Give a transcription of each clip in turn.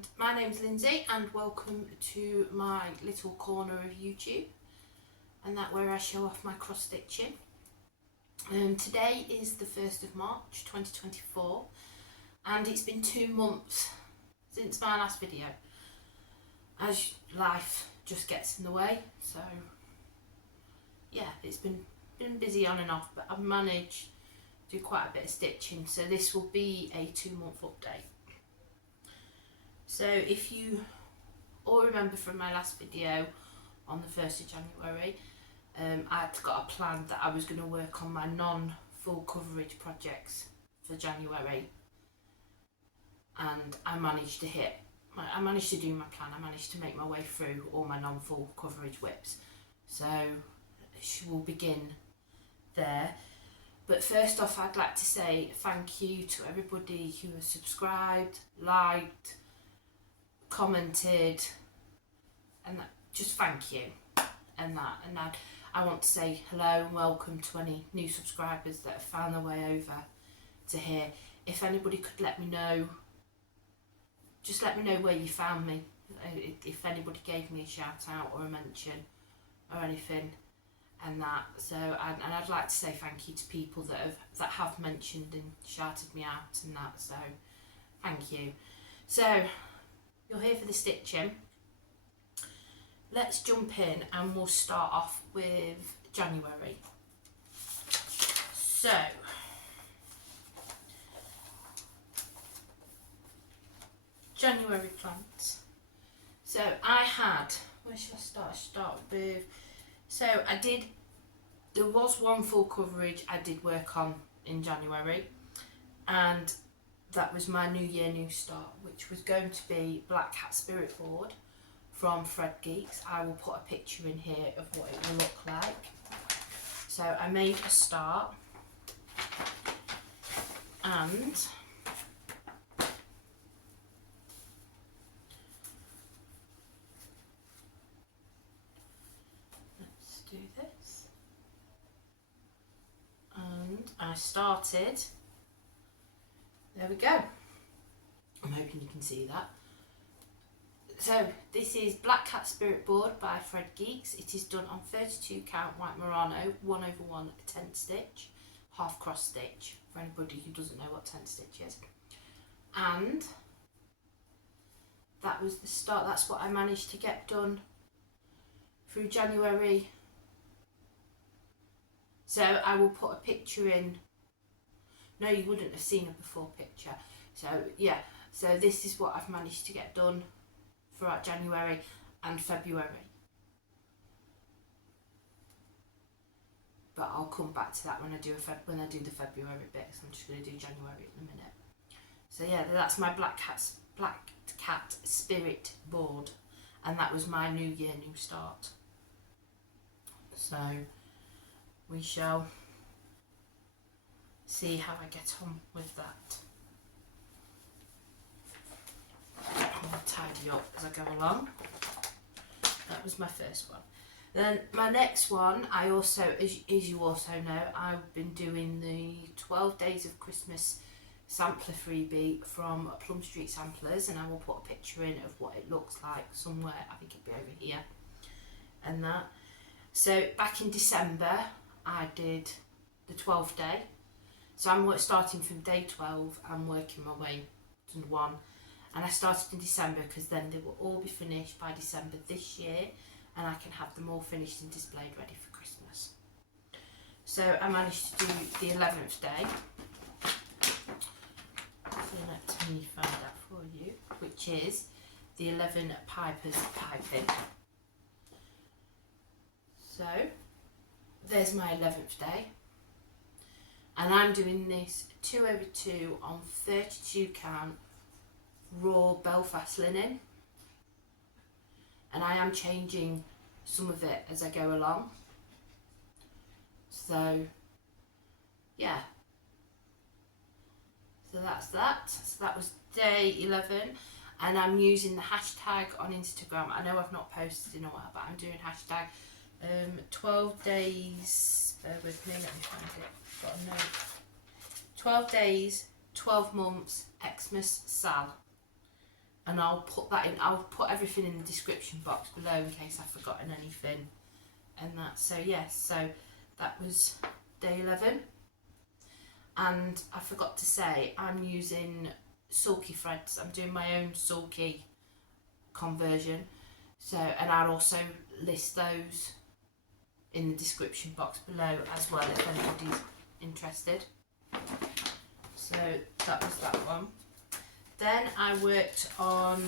and my name's Lindsay and welcome to my little corner of YouTube, and that where I show off my cross stitching. Today is the 1st of March 2024 and it's been 2 months since my last video, as life just gets in the way. So yeah, it's been busy on and off, but I've managed to do quite a bit of stitching, so this will be a 2-month update. So if you all remember from my last video on the 1st of January, I'd got a plan that I was going to work on my non-full coverage projects for January, and I managed to do my plan. I managed to make my way through all my non-full coverage whips, so we'll begin there. But first off, I'd like to say thank you to everybody who has subscribed, liked, commented, and just thank you. And I want to say hello and welcome to any new subscribers that have found their way over to here. If anybody could let me know, just let me know where you found me, if anybody gave me a shout out or a mention or anything, and that. So and I'd like to say thank you to people that have mentioned and shouted me out and that, so thank you. So you're here for the stitching. Let's jump in and we'll start off with January. So January plans. So I had, where should I start with, so there was one full coverage I did work on in January, and that was my New Year New Start, which was going to be Black Cat Spirit Board from ThreadGeeks. I will put a picture in here of what it will look like. So I made a start, and let's do this. And I started, there we go. I'm hoping you can see that. So this is Black Cat Spirit Board by ThreadGeeks. It is done on 32 count white Murano, 1/1 tent stitch, half cross stitch, for anybody who doesn't know what tent stitch is. And that was the start. That's what I managed to get done through January. So I will put a picture in. No, you wouldn't have seen a before picture. So yeah, so this is what I've managed to get done throughout January and February. But I'll come back to that when I do the February bit, because I'm just going to do January in a minute. So yeah, that's my Black Cat Spirit Board, and that was my New Year New Start. So we shall see how I get on with that. I'll tidy up as I go along. That was my first one. Then my next one, I also, as you also know, I've been doing the 12 Days of Christmas sampler freebie from Plum Street Samplers, and I will put a picture in of what it looks like somewhere. I think it'll be over here and that. So back in December I did the 12th day, so I'm starting from day 12 and working my way to 1. And I started in December because then they will all be finished by December this year, and I can have them all finished and displayed ready for Christmas. So I managed to do the 11th day. So let me find that for you, which is the 11 Pipers Piping. So there's my 11th day, and I'm doing this 2/2 on 32 count raw Belfast linen, and I am changing some of it as I go along. So yeah, so that's that. So that was day 11, and I'm using the hashtag on Instagram. I know I've not posted in a while, but I'm doing hashtag 12 days, bear with me, let me find it, got a note. 12 days, 12 months, Xmas Sal. and I'll put that in, I'll put everything in the description box below in case I've forgotten anything and that. So yes, so that was day 11, and I forgot to say I'm using Sulky Threads. I'm doing my own Sulky conversion, so, and I'll also list those in the description box below as well if anybody's interested. So that was that one. Then I worked on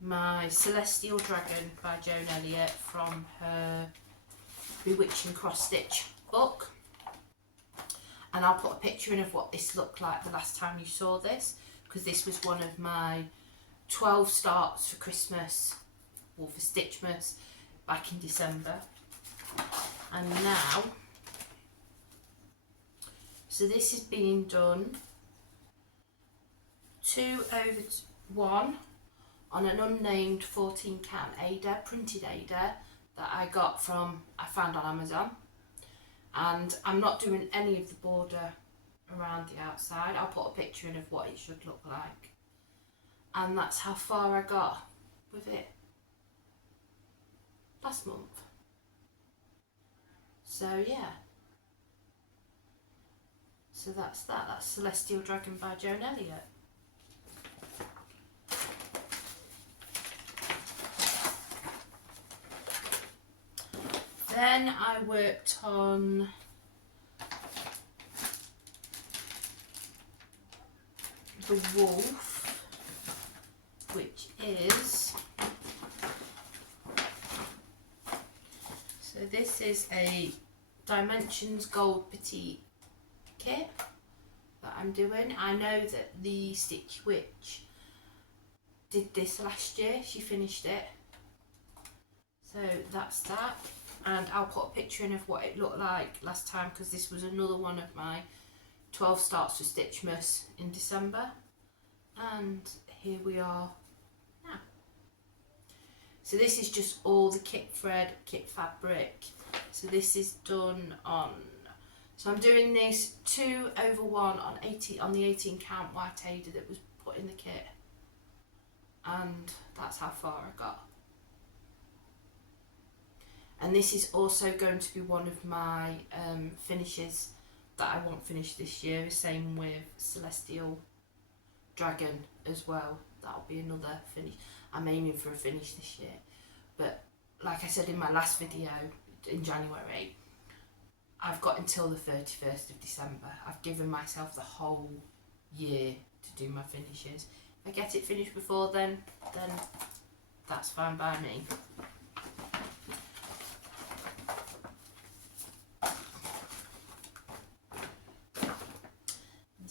my Celestial Dragon by Joan Elliott from her Bewitching Cross-Stitch book, and I'll put a picture in of what this looked like the last time you saw this, because this was one of my 12 starts for Christmas or for Stitchmas back in December. And now, so this is being done 2/1 on an unnamed 14 count Aida, printed Aida, that I found on Amazon. And I'm not doing any of the border around the outside. I'll put a picture in of what it should look like. And that's how far I got with it last month. So yeah. So that's that. That's Celestial Dragon by Joan Elliott. Then I worked on the wolf, which is, so this is a Dimensions Gold Petite kit that I'm doing. I know that the Stitch Witch did this last year, she finished it. So that's that. And I'll put a picture in of what it looked like last time, because this was another one of my 12 starts for Stitchmas in December. And here we are now. So this is just all the kit thread, kit fabric. So this is done on, so I'm doing this 2/1 on the 18 count white Aida that was put in the kit. And that's how far I got. And this is also going to be one of my finishes that I want finished this year. Same with Celestial Dragon as well. That'll be another finish. I'm aiming for a finish this year. But like I said in my last video in January, I've got until the 31st of December. I've given myself the whole year to do my finishes. If I get it finished before then that's fine by me.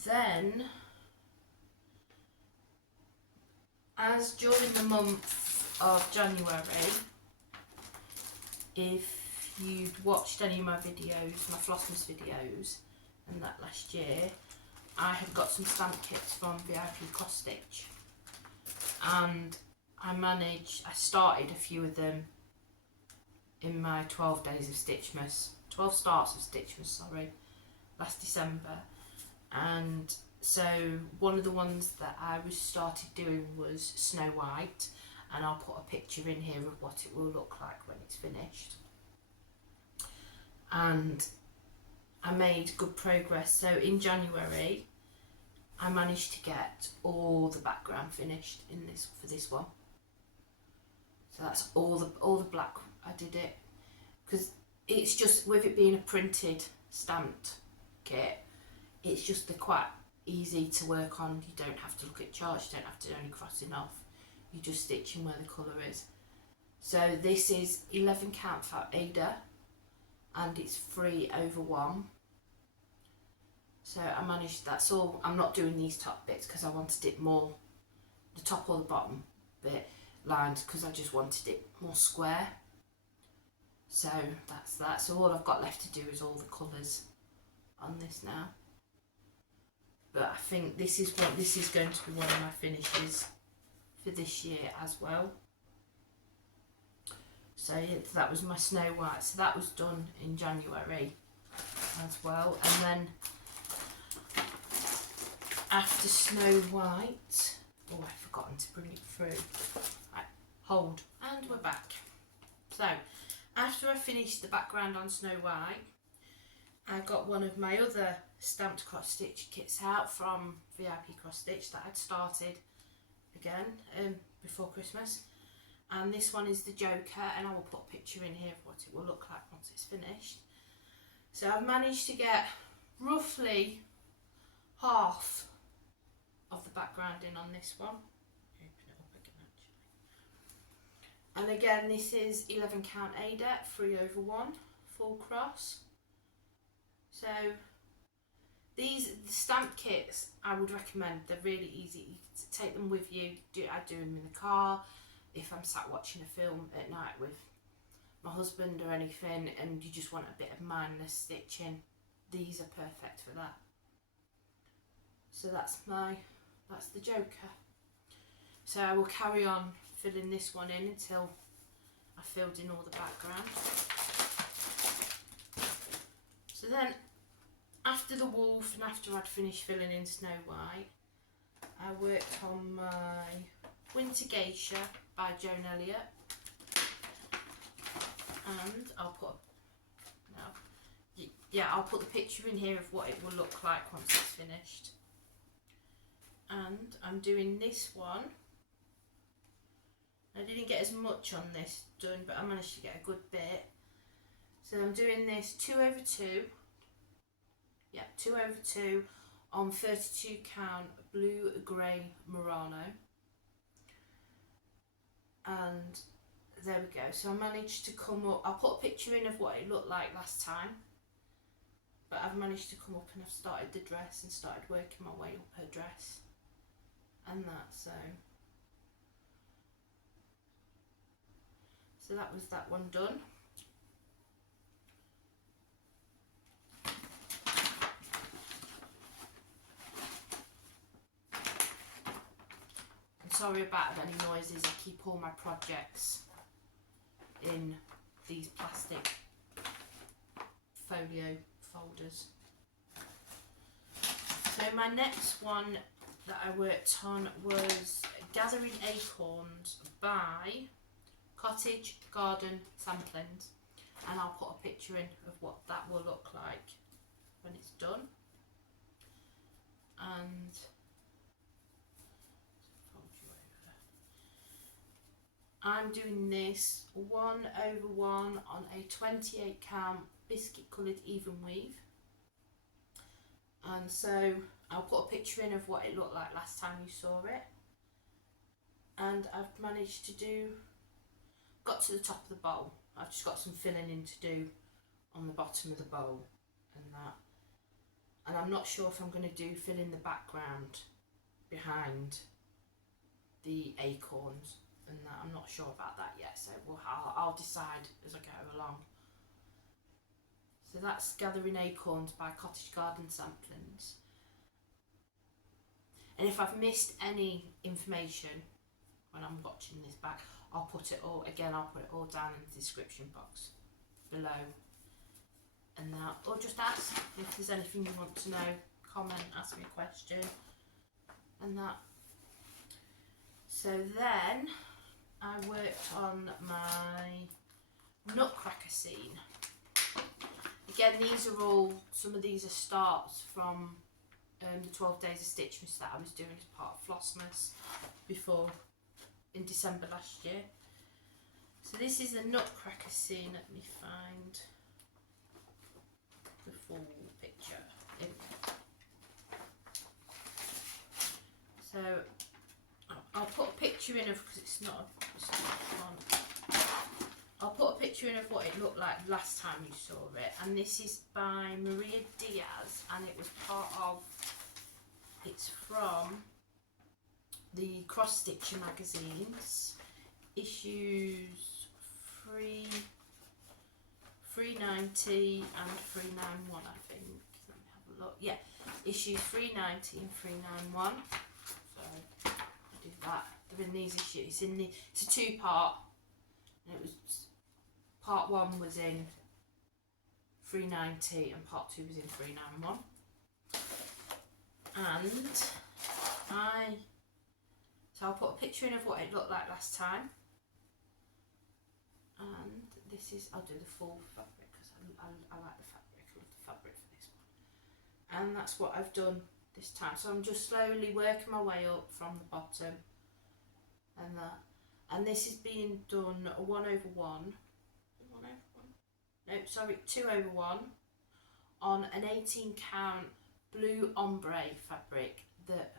Then, as during the month of January, if you'd watched any of my videos, my Flossmas videos, and that last year, I had got some stamp kits from VIPCrossStitch, and I started a few of them in my 12 days of Stitchmas, 12 starts of Stitchmas, sorry, last December. And so one of the ones that I started doing was Snow White, and I'll put a picture in here of what it will look like when it's finished. And I made good progress. So in January I managed to get all the background finished in this for this one. So that's all the black. I did it because it's just, with it being a printed stamped kit, it's just quite easy to work on. You don't have to look at charts, you don't have to do any crossing off, you just stitching where the colour is. So this is 11 count for Aida, and it's 3/1. So I managed, that's all. I'm not doing these top bits because I wanted it more, the top or the bottom bit lined, because I just wanted it more square. So that's that. So all I've got left to do is all the colours on this now. But I think this is going to be one of my finishes for this year as well. So yeah, that was my Snow White. So that was done in January as well. And then after Snow White, Oh, I've forgotten to bring it through. Right, hold. And we're back. So, after I finished the background on Snow White, I got one of my other stamped cross stitch kits out from VIPCrossStitch that I'd started again before Christmas. And this one is the Joker, and I will put a picture in here of what it will look like once it's finished. So I've managed to get roughly half of the background in on this one. Open it up again actually. And again, this is 11 count Aida, 3/1, full cross. So these stamp kits I would recommend. They're really easy to take them with you. I do them in the car, if I'm sat watching a film at night with my husband or anything and you just want a bit of mindless stitching, these are perfect for that. So that's the Joker. So I will carry on filling this one in until I filled in all the background. So then after the wolf and after I'd finished filling in Snow White, I worked on my Winter Geisha by Joan Elliott, and I'll put the picture in here of what it will look like once it's finished. And I'm doing this one. I didn't get as much on this done, but I managed to get a good bit. So I'm doing this 2/2. Yeah, 2/2 on 32 count blue grey Murano. And there we go. So I managed to come up, I'll put a picture in of what it looked like last time, but I've managed to come up and I've started the dress and started working my way up her dress and that. So that was that one done. Sorry about any noises, I keep all my projects in these plastic folio folders. So my next one that I worked on was Gathering Acorns by Cottage Garden Samplings, and I'll put a picture in of what that will look like when it's done. And I'm doing this 1/1 on a 28 count biscuit coloured Evenweave, and so I'll put a picture in of what it looked like last time you saw it. And I've managed to got to the top of the bowl. I've just got some filling in to do on the bottom of the bowl and that, and I'm not sure if I'm going to fill in the background behind the acorns and that. I'm not sure about that yet, so I'll decide as I go along. So that's Gathering Acorns by Cottage Garden Samplings. And if I've missed any information when I'm watching this back, I'll put it all down in the description box below and that, or just ask if there's anything you want to know, comment, ask me a question and that. So then I worked on my Nutcracker scene. Again, these are all, some of these are starts from the 12 Days of Stitchmas that I was doing as part of Flossmas before, in December last year. So this is the Nutcracker scene. Let me find the full picture. So I'll put a picture in of, because it's not one. I'll put a picture in of what it looked like last time you saw it, and this is by Diaz, and it was part of, it's from the Crosstitcher magazines, issues 390 and 391, I think. Let me have a look. Yeah, issues 390 and 391. So I'll do that. They're in these issues. It's a two-part. And it was, part 1 was in 390 and part 2 was in 391. And I So I'll put a picture in of what it looked like last time. And this is, I'll do the full fabric because I like the fabric, I love the fabric for this one. And that's what I've done this time. So I'm just slowly working my way up from the bottom and that. And this is being done 1 over 1. 1 over 1? No, sorry, 2 over 1 on an 18 count blue ombre fabric that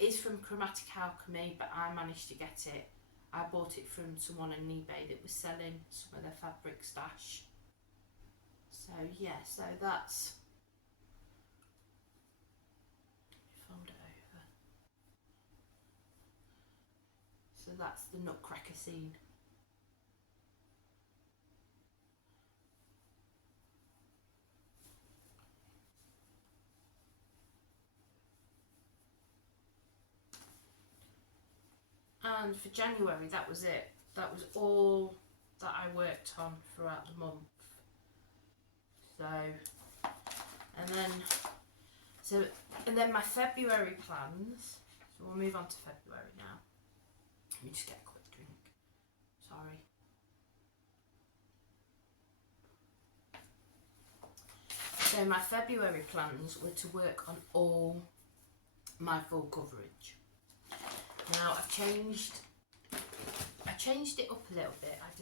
is from Chromatic Alchemy, but I managed to get it. I bought it from someone on eBay that was selling some of their fabric stash. So yeah, so that's, fold it over. So that's the Nutcracker scene. And for January, that was it. That was all that I worked on throughout the month. So, and then my February plans. So we'll move on to February now. Let me just get a quick drink. Sorry. So my February plans were to work on all my full coverage. Now I changed it up a little bit. I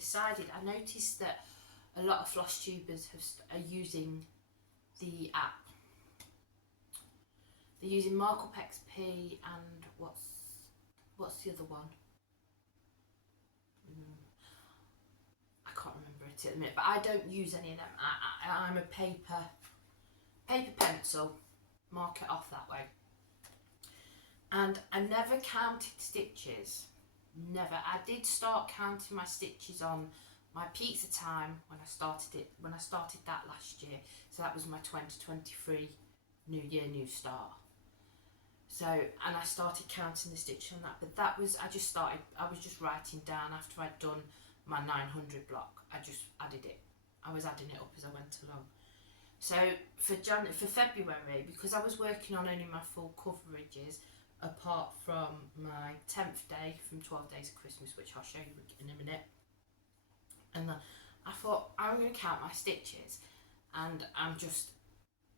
noticed that a lot of Flosstubers are using the app. They're using Markup XP and what's the other one? I can't remember it at the minute, but I don't use any of them. I'm a paper pencil, mark it off that way. And I never counted stitches, never. I did start counting my stitches on my pizza time when I started that last year. So that was my 2023 New Year, New Start. So, and I started counting the stitches on that, but I was just writing down after I'd done my 900 block. I just added it. I was adding it up as I went along. So for February, because I was working on only my full coverages, apart from my 10th day from 12 Days of Christmas, which I'll show you in a minute. And I thought, I'm going to count my stitches. And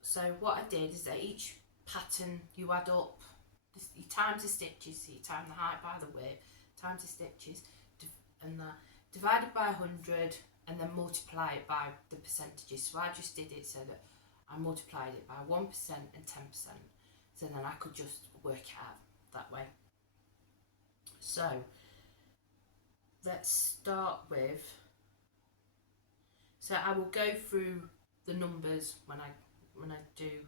so what I did is that each pattern you add up, you times the stitches, so you time the height by the width, times the stitches, and divided by 100, and then multiply it by the percentages. So I just did it so that I multiplied it by 1% and 10%. So then I could just work it out that way. So let's start with, so I will go through the numbers when I do,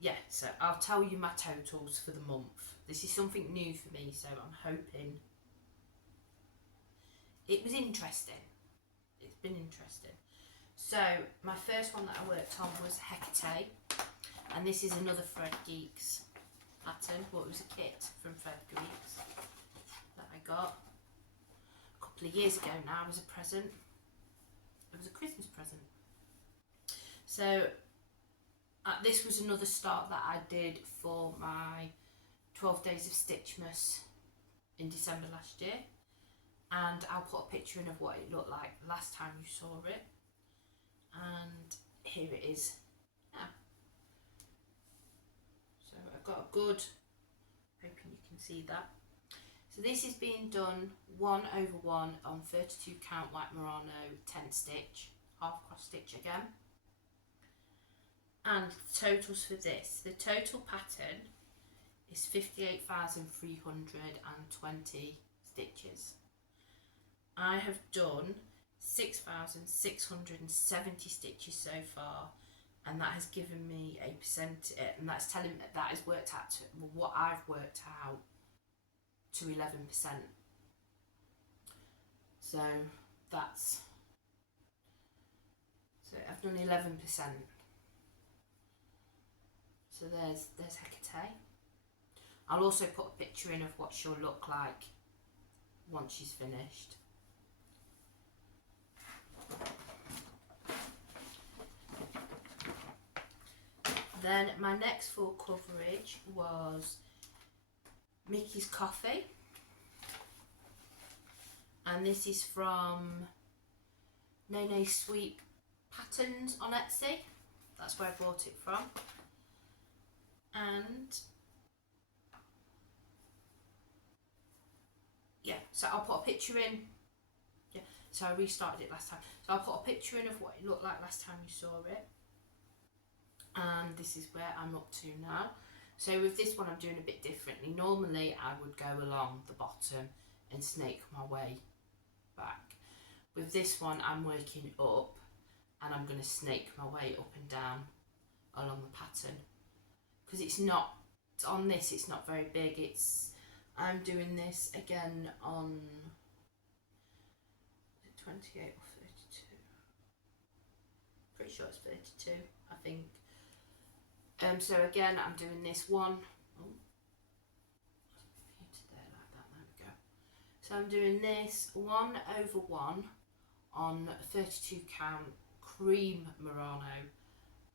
yeah, so I'll tell you my totals for the month. This is something new for me, so I'm hoping it was interesting. It's been interesting. So my first one that I worked on was Hecate, and this is another ThreadGeeks pattern. Well, it was a kit from ThreadGeeks that I got a couple of years ago now as a present. It was a Christmas present. So this was another start that I did for my 12 Days of Stitchmas in December last year, and I'll put a picture in of what it looked like last time you saw it, and here it is now. So I've got a good, hoping you can see that. So this is being done 1 over 1 on 32 count white Murano 10 stitch, half cross stitch again. And the totals for this, the total pattern is 58,320 stitches. I have done 6,670 stitches so far, and that has given me a percent, and that's telling me that has worked out to what I've worked out to 11%. So that's, so I've done 11%. So there's Hecate. I'll also put a picture in of what she'll look like once she's finished. Then my next full coverage was Mickey's Coffee, and this is from Nene Sweet Patterns on Etsy. That's where I bought it from. And yeah, so I'll put a picture in. Yeah, so I restarted it last time. So I'll put a picture in of what it looked like last time you saw it. And this is where I'm up to now. So with this one I'm doing a bit differently. Normally I would go along the bottom and snake my way back. With this one I'm working up and I'm going to snake my way up and down along the pattern. Because it's not, on this it's not very big. I'm doing this again on 28 or 32. Pretty sure it's 32, I think. So again, I'm doing this one. Oh, there like that. There we go. So I'm doing this 1/1 on 32 count cream Murano,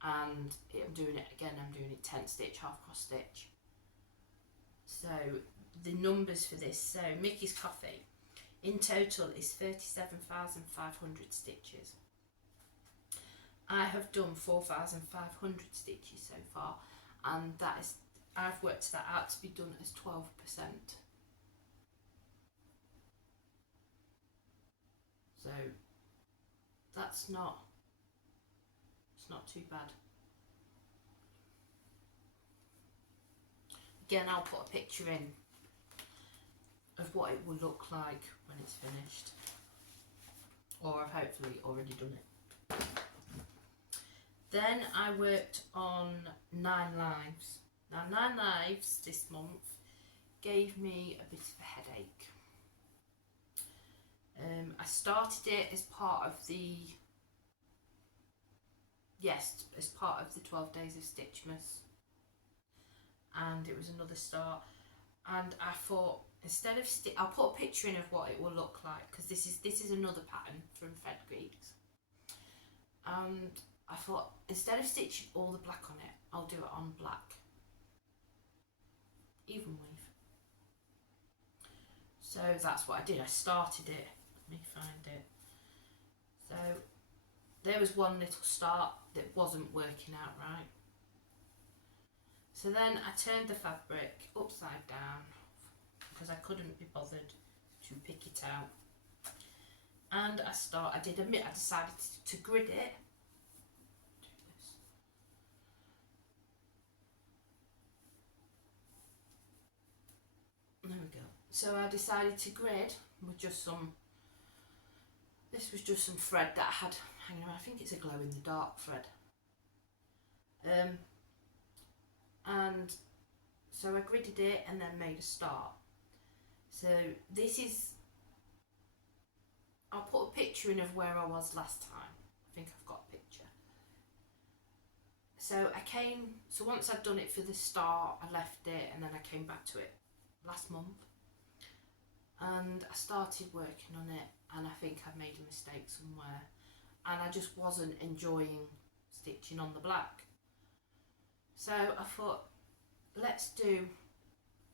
and I'm doing it again. I'm doing it 10 stitch, half cross stitch. So the numbers for this. So Mickey's Coffee in total is 37,500 stitches. I have done 4,500 stitches so far, and that is, I've worked that out to be done as 12%. So that's not, it's not too bad. Again, I'll put a picture in of what it will look like when it's finished, or I've hopefully already done it. Then I worked on 9 Lives. Now 9 Lives this month gave me a bit of a headache. I started it as part of the, as part of the 12 days of Stitchmas, and it was another start, and I thought, instead of I'll put a picture in of what it will look like, because this is another pattern from ThreadGeeks, and I thought, instead of stitching all the black on it, I'll do it on black Evenweave. So that's what I did. I started it. Let me find it. So there was one little start that wasn't working out right. So then I turned the fabric upside down because I couldn't be bothered to pick it out. And I decided to grid it. There we go. So I decided to grid with just some, this was just some thread that I had hanging around. I think it's a glow in the dark thread. And so I gridded it and then made a start. So this is, I'll put a picture in of where I was last time. I think I've got a picture. So so once I'd done it for the start, I left it and then I came back to it last month, and I started working on it, and I think I made a mistake somewhere, and I just wasn't enjoying stitching on the black. So I thought,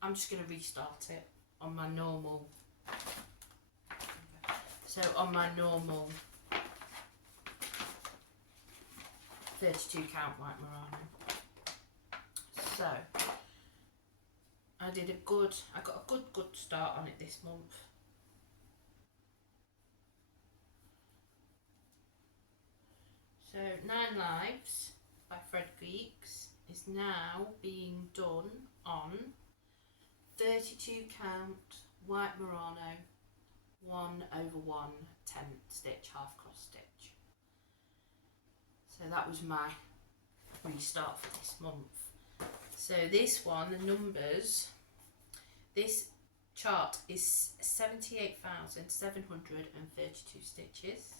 I'm just going to restart it on my normal, so on my normal 32 count white Murano. So I got a good start on it this month. So 9 Lives by ThreadGeeks is now being done on 32 count white Murano 1/1 10 stitch half cross stitch. So that was my restart for this month. So this one, the numbers, this chart is 78,732 stitches.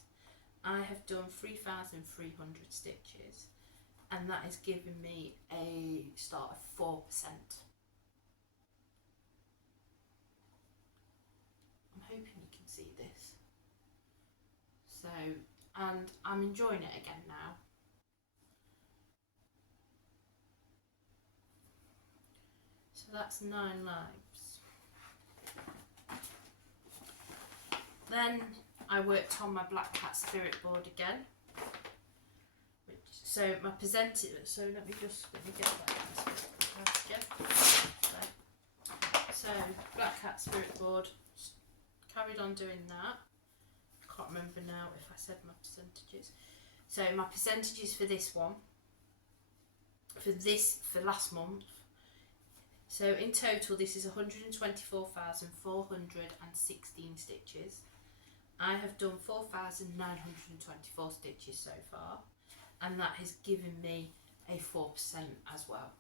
I have done 3,300 stitches, and that is giving me a start of 4%. I'm hoping you can see this. So, and I'm enjoying it again now. So that's 9 Lives. Then I worked on my Black Cat spirit board again. So my percentage, so let me get that. So Black Cat spirit board, carried on doing that. I can't remember now if I said my percentages. So my percentages for this one, for last month. So in total this is 124,416 stitches. I have done 4,924 stitches so far, and that has given me a 4% as well.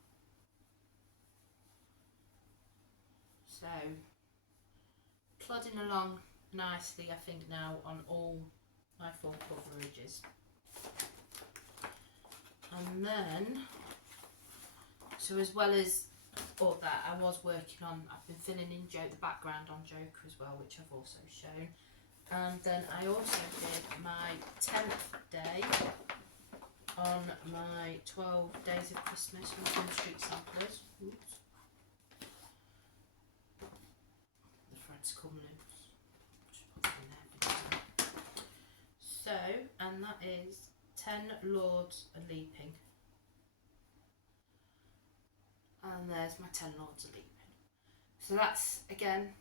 So plodding along nicely, I think, now on all my full coverages. And then, so as well as all that, I was working on, I've been filling in the background on Joker as well, which I've also shown. And then I also did my 10th day on my 12 days of Christmas from Twin Street Samplers. Oops. The thread's coming in. So, and that is 10 Lords a Leaping. And there's my 10 Lords a Leaping. So that's, again,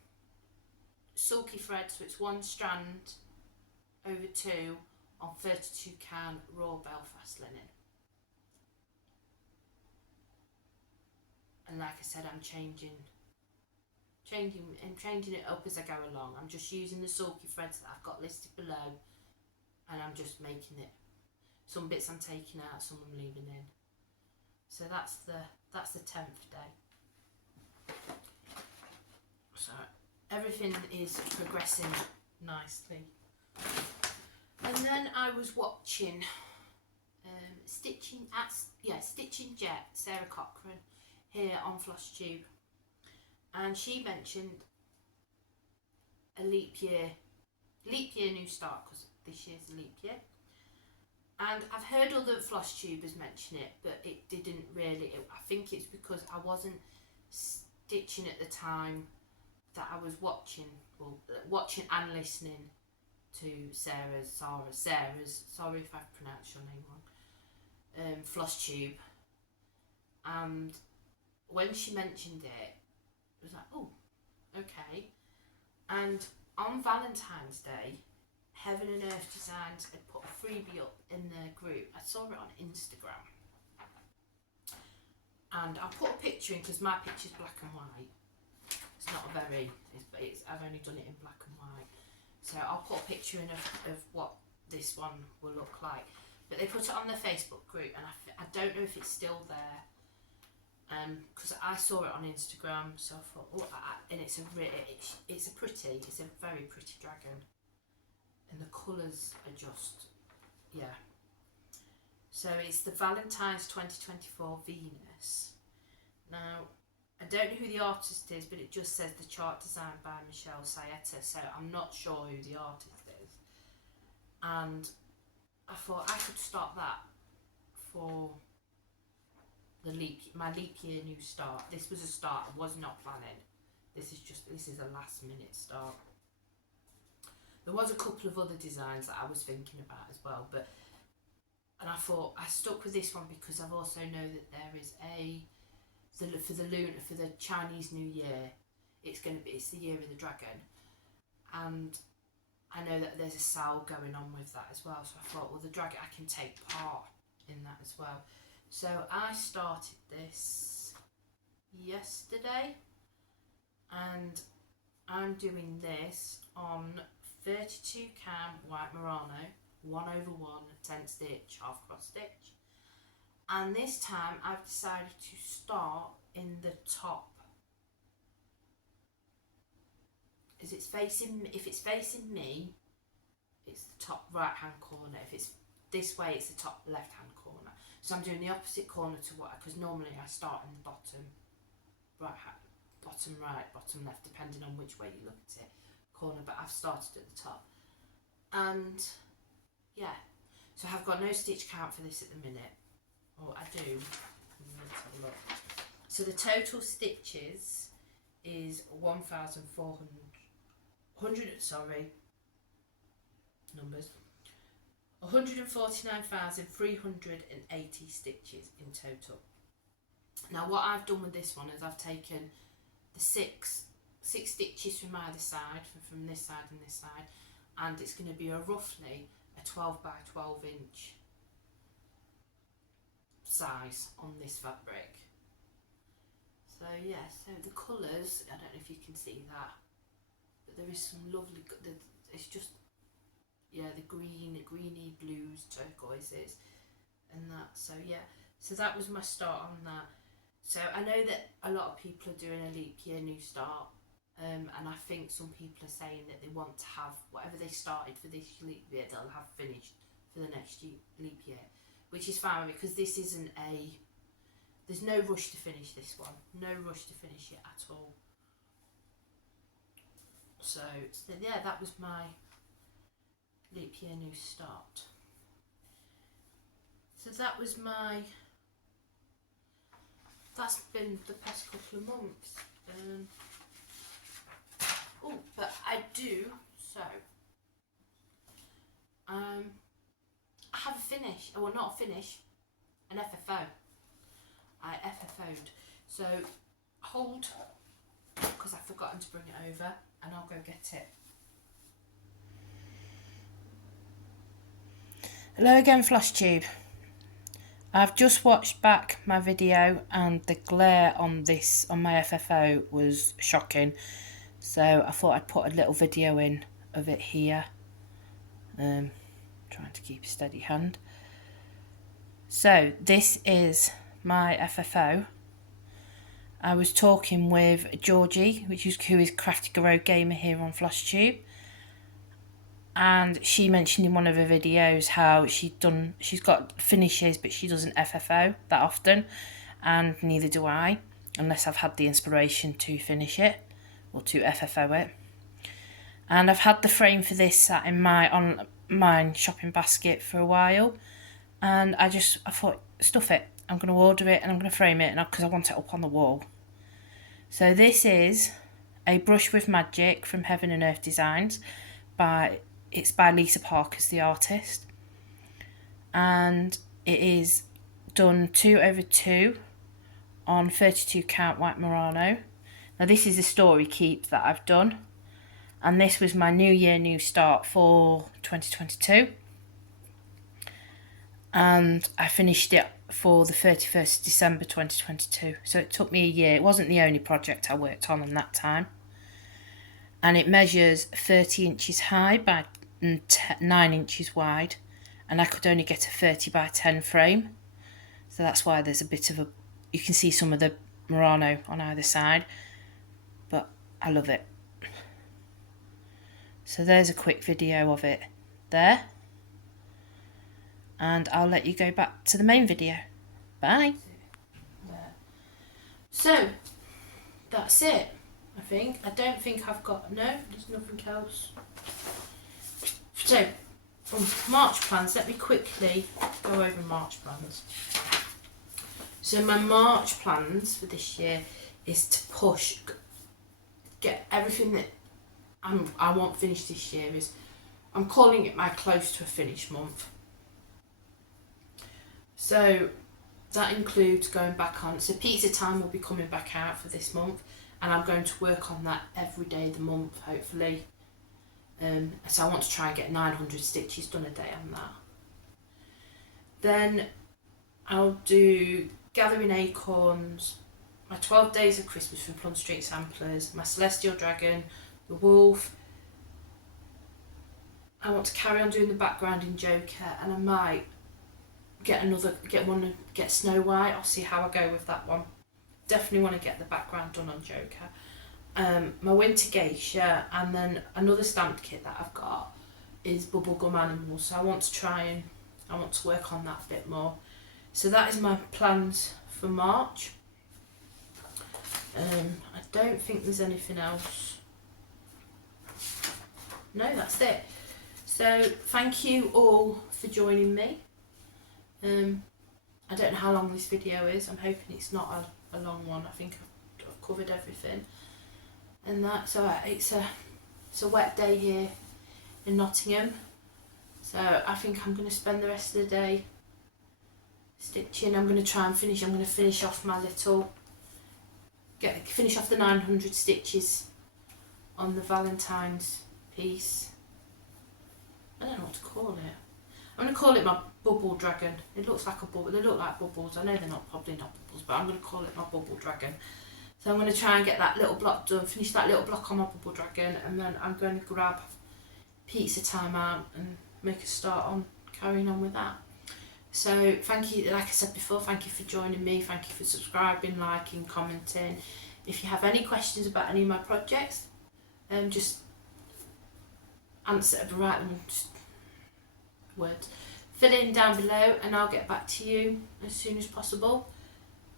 Sulky Threads, so it's 1 strand over 2 on 32 can raw Belfast linen. And like I said, I'm changing it up as I go along. I'm just using the Sulky Threads that I've got listed below, and I'm just making it. Some bits I'm taking out, some I'm leaving in. So that's the 10th day. So everything is progressing nicely. And then I was watching Stitching Jet, Sarah Cochran, here on Flosstube, and she mentioned a leap year new start, because this year's a leap year. And I've heard other Flosstubers mention it, but it didn't really. I think it's because I wasn't stitching at the time that I was watching and listening to Sarah's, sorry if I've pronounced your name wrong, Flosstube. And when she mentioned it, I was like, oh, okay. And on Valentine's Day, Heaven and Earth Designs had put a freebie up in their group. I saw it on Instagram. And I'll put a picture in, because my picture's black and white. It's not a very, I've only done it in black and white. So I'll put a picture in of what this one will look like. But they put it on their Facebook group, and I don't know if it's still there. Because I saw it on Instagram, so I thought, oh, and it's a very pretty dragon. And the colours are just, yeah. So it's the Valentine's 2024 Venus. Now, I don't know who the artist is, but it just says the chart designed by Michelle Saeta, so I'm not sure who the artist is. And I thought I could start that for my leap year new start. This was a start, I was not planning. This is a last minute start. There was a couple of other designs that I was thinking about as well, and I thought I stuck with this one because I've also know that there is for the Chinese New Year, it's the year of the dragon, and I know that there's a sale going on with that as well. So I thought, well, the dragon, I can take part in that as well. So I started this yesterday, and I'm doing this on 32 can white Murano, 1/1, 10 stitch, half cross stitch. And this time I've decided to start in the top. If it's facing me, it's the top right hand corner. If it's this way, it's the top left hand corner. So I'm doing the opposite corner to what, because normally I start in the bottom right, bottom left, depending on which way you look at it, corner, but I've started at the top. And yeah, so I've got no stitch count for this at the minute. Oh, I do. Let's have a look. So the total stitches is 1,400. numbers. 149,380 stitches in total. Now what I've done with this one is I've taken the six stitches from either side, from this side and this side, and it's going to be roughly a 12 by 12 inch size on this fabric. So yeah, so the colours, I don't know if you can see that, but there is some lovely, it's just, yeah, the greeny blues, turquoises and that. So yeah, so that was my start on that. So I know that a lot of people are doing a leap year new start, and I think some people are saying that they want to have whatever they started for this leap year, they'll have finished for the next leap year, which is fine because this isn't there's no rush to finish this one, no rush to finish it at all. So yeah, that was my leap year new start. So that's been the past couple of months. Oh, but I do, so I have a finish, well not a finish, an FFO. I FFO'd. So hold, because I've forgotten to bring it over, and I'll go get it. Hello again, Flosstube. I've just watched back my video and the glare on my FFO was shocking. So I thought I'd put a little video in of it here. Trying to keep a steady hand. So this is my FFO. I was talking with Georgie, who is Crafty Garou Gamer here on Flosstube, and she mentioned in one of her videos how she's got finishes but she doesn't FFO that often, and neither do I, unless I've had the inspiration to finish it or to FFO it. And I've had the frame for this sat in my online shopping basket for a while, and I thought, stuff it, I'm going to order it and I'm going to frame it because I want it up on the wall. So this is a brush with magic from Heaven and Earth Designs. It's by Lisa Parker's the artist, and it is done 2/2 on 32 count white Murano. Now this is a story keep that I've done, and this was my new year new start for 2022, and I finished it for the 31st of December 2022, so it took me a year. It wasn't the only project I worked on in that time, and it measures 30 inches high by 9 inches wide, and I could only get a 30 by 10 frame, so that's why there's a bit of you can see some of the Murano on either side, but I love it. So there's a quick video of it there, and I'll let you go back to the main video. Bye. So that's it, I think. I don't think I've got, no, there's nothing else. So March plans, let me quickly go over March plans. So my March plans for this year is to get everything that I want finished this year. I'm calling it my close to a finish month. So that includes going back on, so Pizza Time will be coming back out for this month, and I'm going to work on that every day of the month, hopefully. So I want to try and get 900 stitches done a day on that. Then I'll do Gathering Acorns, my 12 Days of Christmas from Plum Street Samplers, my Celestial Dragon, the Wolf. I want to carry on doing the background in Joker, and I might get Snow White. I'll see how I go with that one. Definitely want to get the background done on Joker. My Winter Geisha, and then another stamped kit that I've got is Bubblegum Animals, so I want to work on that a bit more. So that is my plans for March. I don't think there's anything else. No, that's it. So thank you all for joining me. I don't know how long this video is. I'm hoping it's not a long one. I think I've covered everything. And that, so it's a wet day here in Nottingham. So I think I'm going to spend the rest of the day stitching. I'm going to try and finish. I'm going to finish off my little, finish off the 900 stitches on the Valentine's piece. I don't know what to call it. I'm going to call it my bubble dragon. It looks like a bubble. They look like bubbles. I know they're not, probably not bubbles, but I'm going to call it my bubble dragon. So I'm going to try and get that little block done, finish that little block on my bubble dragon, and then I'm going to grab pizza time out and make a start on carrying on with that. So thank you, like I said before, thank you for joining me, thank you for subscribing, liking, commenting. If you have any questions about any of my projects, just write them in just words. Fill in down below and I'll get back to you as soon as possible.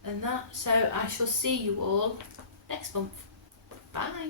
And that, so I shall see you all next month. Bye.